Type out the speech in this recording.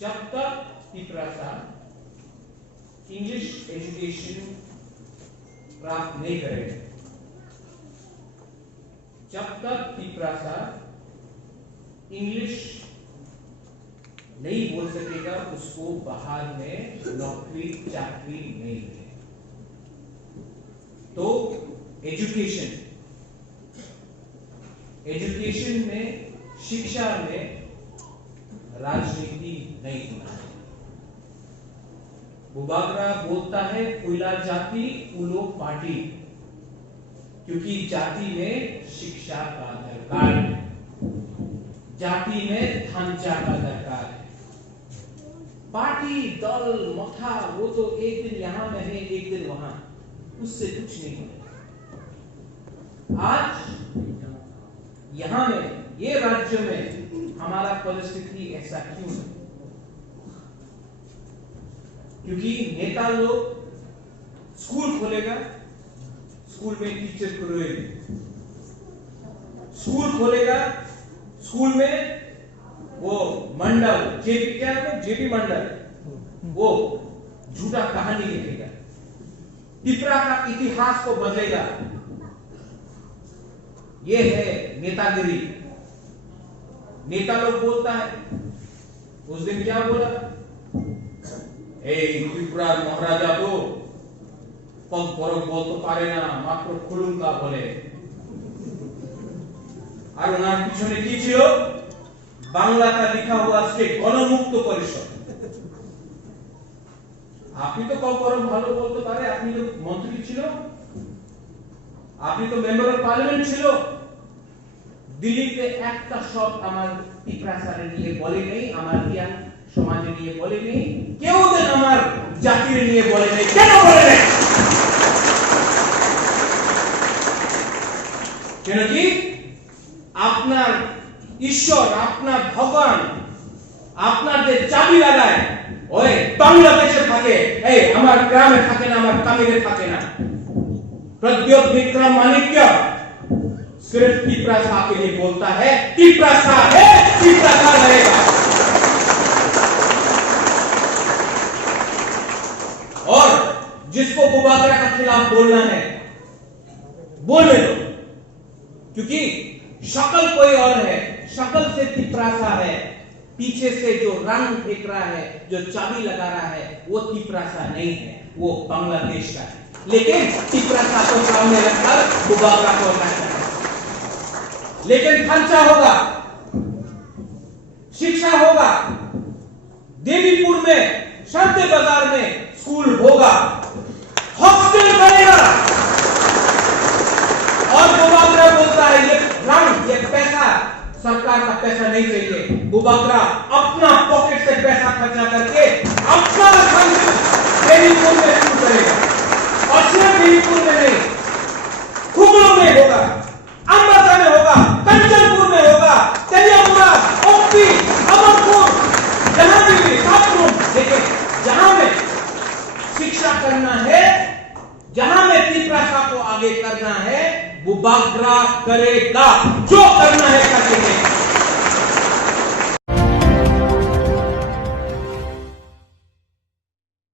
जब तक Tiprasa English education प्राप्त नहीं करेगा, जब तक तिपरासा इंग्लिश नहीं बोल सकेगा, उसको बाहर में नौकरी चाकरी नहीं मिलेगी। तो एजुकेशन में, शिक्षा में राजनीति नहीं होना है। बुबागरा बोलता है फूला जाति फूलो पार्टी, क्योंकि जाति में शिक्षा का दरकार है, जाति में ढांचा का दरकार है। पार्टी दल मथा वो तो एक दिन यहां में है, एक दिन वहां, उससे कुछ नहीं होता। आज यहां में, ये राज्य में हमारा परिस्थिति ऐसा क्यों है? क्योंकि नेता लोग स्कूल खोलेगा, स्कूल में टीचर को रोएंगे, स्कूल खोलेगा, स्कूल में वो मंडल जेपी, क्या है जेपी मंडल, वो झूठा कहानी लिखेगा, तिपरा का इतिहास को बदलेगा। ये है नेतागिरी। नेता लोग बोलता है, उस दिन क्या बोला, त्रिपुरा महाराजा को कम परम बोल तो पारे ना, मात्र खुलूंगा बोले। और उनार पिछने की छिलो बांग्ला का लिखा हुआ स्टेट गणमुक्त परिषद। আপনি তো কম পরম ভালো বলতে পারে, আপনি তো মন্ত্রী ছিল, আপনি তো মেম্বার অফ পার্লামেন্ট ছিল। দিল্লিতে একটা সব আমার তিপ্রাসারে নিয়ে বলে নেই, আমার রিয়ান সমাজে নিয়ে বলে নেই, কেউ দেন আমার জাতির নিয়ে বলে নেই। কেন বলে নেই? কেন কি আপনার ঈশ্বর, আপনার ভগবান আপনাদের চাবি লাগায় ওই বাংলাদেশে থাকে, এই আমার গ্রামে থাকে না, আমার কামিরে থাকে না। प्रद्योत विक्रम माणिक्य सिर्फ तिपरासा के लिए बोलता है, तिपरासा है, तिपरासा रहेगा। और जिसको बुबागरा के खिलाफ बोलना है बोलने दो, क्योंकि शक्ल कोई और है, शक्ल से तिपरासा है, पीछे से जो रंग फेंक रहा है, जो चाबी लगा रहा है, वो तिपरासा नहीं है, वो बांग्लादेश का है। लेकिन तिपरासा को सामने रखकर बुबागरा को हटाना है। लेकिन ढांचा होगा, शिक्षा होगा, देवीपुर में, शांति बाजार में स्कूल होगा, हॉस्टल बनेगा। और बुबागरा बोलता है ये रंग, ये पैसा सरकार का पैसा नहीं चाहिए। बुबागरा अपना पॉकेट से पैसा खर्चा करके अपना देवीपुर में शुरू करेगा। और सिर्फ देवीपुर में नहीं, खुगलों में होगा, अंबासा में होगा, कंचनपुर में होगा, तेलियामुरा, ओपी, अमरपुर, जहां भी सातपुर, लेकिन जहां में शिक्षा करना है, जहां में तिपरासा को आगे करना है, बुबागरा करेगा। जो करना है करेंगे।